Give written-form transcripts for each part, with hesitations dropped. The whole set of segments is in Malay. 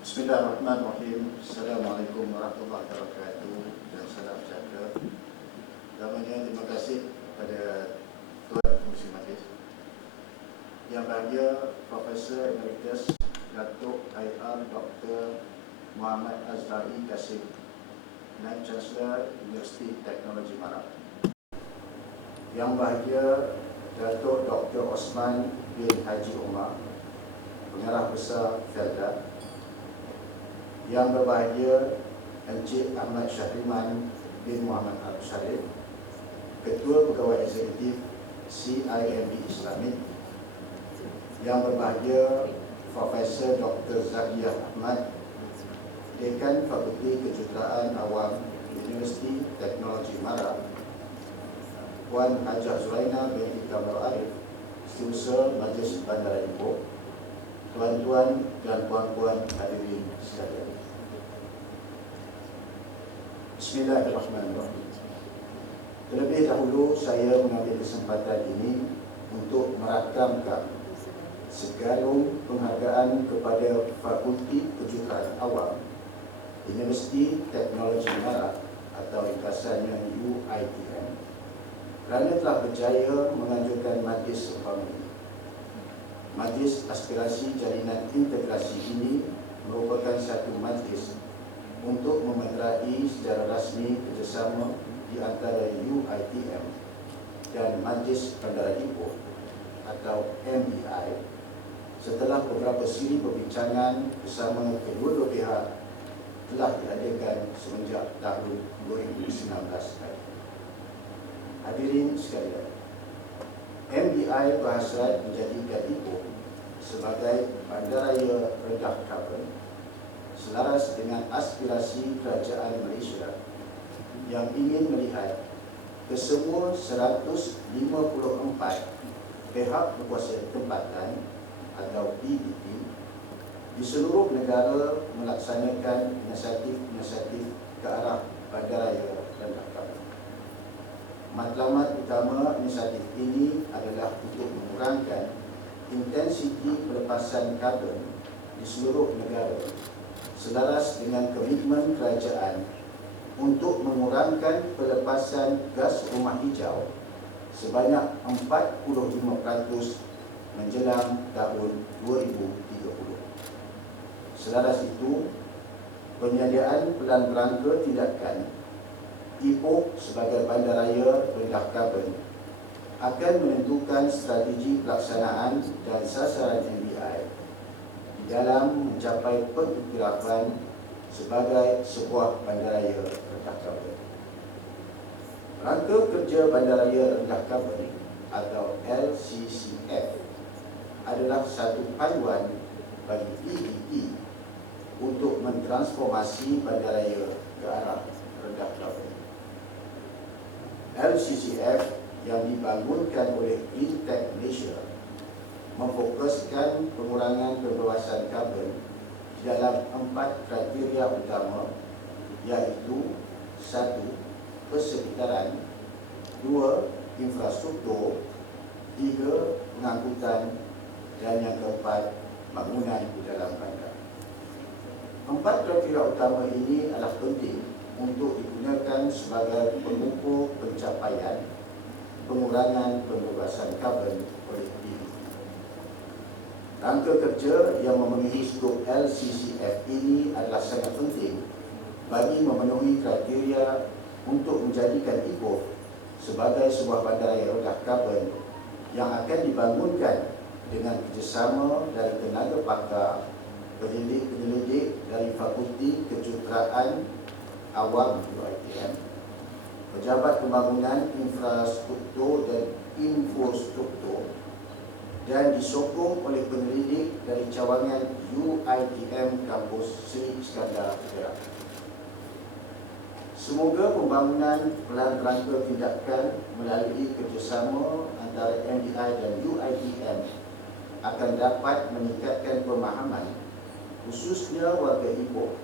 Bismillahirrahmanirrahim. Assalamualaikum warahmatullahi wabarakatuh dan salam sejahtera. Pertamanya terima kasih kepada Tuan Pengerusi Majlis. Yang bahagia Profesor Emeritus Datuk IR Dr. Muhammad Azhari Kasim, Naib Chancellor Universiti Teknologi Marak. Yang bahagia Datuk Dr. Osman bin Haji Omar, Pengarah Besar Felda. Yang berbahagia Encik Ahmad Syahriman bin Muhammad Abdul Sharif, Ketua Pegawai Eksekutif CIMB Islamik. Yang berbahagia Profesor Dr. Zakiah Ahmad, Dekan Fakulti Kejuruteraan Awam Universiti Teknologi Marak. Puan Hajah Zuraina binti Kamal Arif, Setiausaha Majlis Bandar Ipoh. Tuan-tuan dan puan-puan hadirin sekalian. Bismillahirrahmanirrahim. Terlebih dahulu saya mengambil kesempatan ini untuk merakamkan segalung penghargaan kepada Fakulti Kejuruteraan Awam Universiti Teknologi Marak atau ringkasannya UITM kerana telah berjaya menganjurkan majlis seumpama ini. Majlis Aspirasi Jalinan Integrasi ini merupakan satu majlis untuk memeterai secara rasmi kerjasama di antara UITM dan Majlis Bandar Ipoh atau MBI setelah beberapa siri perbincangan bersama kedua-dua pihak telah diadakan semenjak tahun 2019 tadi. Hadirin sekalian, MBI berhasrat menjadikan Ipoh sebagai bandaraya rendah karbon selaras dengan aspirasi kerajaan Malaysia yang ingin melihat kesemua 154 pihak berkuasa tempatan atau PBT di seluruh negara melaksanakan inisiatif ke arah bandaraya rendah karbon. Matlamat utama inisiatif ini adalah untuk mengurangkan intensiti pelepasan karbon di seluruh negara selaras dengan komitmen kerajaan untuk mengurangkan pelepasan gas rumah hijau sebanyak 45% menjelang tahun 2030. Selaras itu, penyediaan pelan kerangka tindakan Ipoh sebagai bandaraya rendah karbon akan menentukan strategi pelaksanaan dan sasaran MBI di dalam mencapai pengiktirafan sebagai sebuah bandaraya rendah karbon. Rangka kerja bandaraya rendah karbon atau LCCF adalah satu panduan bagi PBT untuk mentransformasi bandaraya ke arah rendah karbon. LCCF yang dibangunkan oleh Green Tech Malaysia memfokuskan pengurangan pembebasan karbon di dalam 4 kriteria utama, iaitu 1. Persekitaran, 2. Infrastruktur, 3. Pengangkutan, dan yang keempat, bangunan di dalam bandar. 4 kriteria utama ini adalah penting untuk digunakan sebagai pengukur pencapaian pengurangan pembebasan karbon oleh PBT. Rangka kerja yang memenuhi skop LCCF ini adalah sangat penting bagi memenuhi kriteria untuk menjadikan Ipoh sebagai sebuah bandaraya rendah karbon yang akan dibangunkan dengan kerjasama dari tenaga pakar, penyelidik dari Fakulti Kejuruteraan Awam UITM, Pejabat Pembangunan Infrastruktur dan Infostruktur, dan disokong oleh penyelidik dari cawangan UITM Kampus Seri Iskandar Perak. Semoga pembangunan pelan kerangka tindakan melalui kerjasama antara MDI dan UITM akan dapat meningkatkan pemahaman khususnya warga Ipoh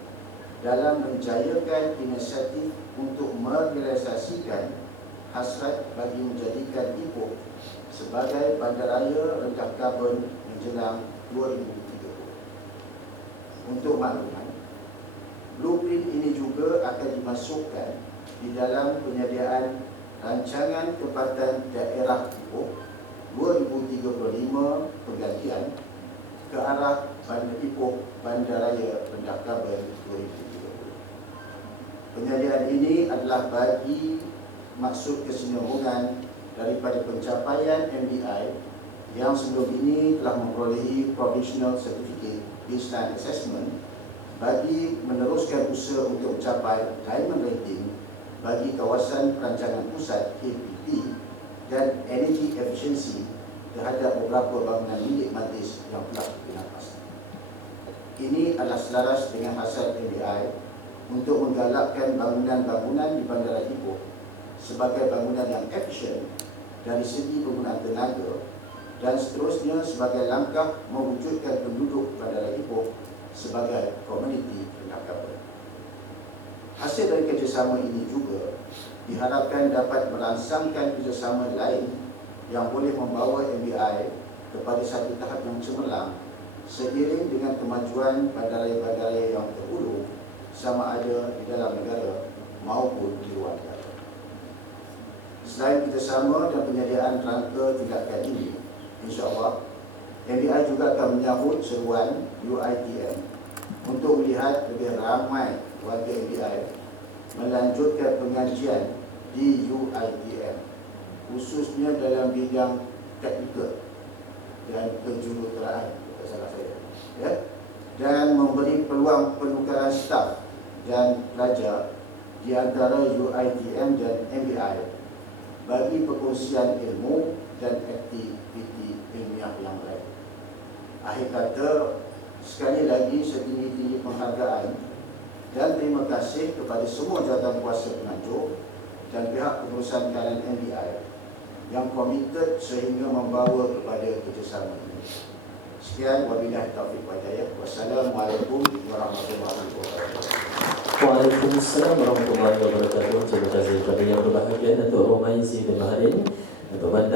dalam menjayakan inisiatif untuk merealisasikan hasrat bagi menjadikan Ipoh sebagai bandaraya rendah karbon menjelang 2030. Untuk makluman, blueprint ini juga akan dimasukkan di dalam penyediaan Rancangan Tempatan Daerah Ipoh 2035 pergantian ke arah Ipoh Bandaraya Rendah Kabel 2030. Penyediaan ini adalah bagi maksud kesinambungan daripada pencapaian MDI yang sebelum ini telah memperolehi Provisional Certificate Baseline Assessment bagi meneruskan usaha untuk mencapai Diamond Rating bagi kawasan perancangan pusat KPP dan energy efficiency terhadap beberapa bangunan milik majlis yang telah dinapas. Ini adalah selaras dengan hasrat MDI untuk menggalakkan bangunan-bangunan di Bandara Ipoh sebagai bangunan yang efisien dari segi penggunaan tenaga dan seterusnya sebagai langkah mewujudkan penduduk Bandara Ipoh sebagai komuniti rendah kabel. Hasil dari kerjasama ini juga diharapkan dapat merangsangkan kerjasama lain yang boleh membawa MBI kepada satu tahap yang cemerlang seiring dengan kemajuan bandaraya-bandaraya yang terhulu sama ada di dalam negara maupun di luar negara. Selain kerjasama dan penyediaan rangka tindakan ini, insya-Allah MBI juga akan menyambut seruan UiTM untuk melihat lebih ramai warga MBI melanjutkan pengajian di UiTM, khususnya dalam bidang teknikal dan kejuruteraan, tak salah saya, ya, dan memberi peluang penukaran staf dan pelajar di antara UiTM dan MBI bagi perkongsian ilmu dan aktiviti ilmiah yang lain. Akhir kata, sekali lagi setinggi-tinggi penghargaan dan terima kasih kepada semua jawatan kuasa penganjur dan pihak pengurusan kanan MBI yang komited sehingga membawa kepada kerjasama ini. Sekian, wabillahi taufiq wal hidayah. Wassalamualaikum warahmatullahi wabarakatuh. Waalaikumsalam warahmatullahi wabarakatuh. Terima kasih kepada yang berbahagia Datuk Romaizi bin Maharin, Datuk Bandar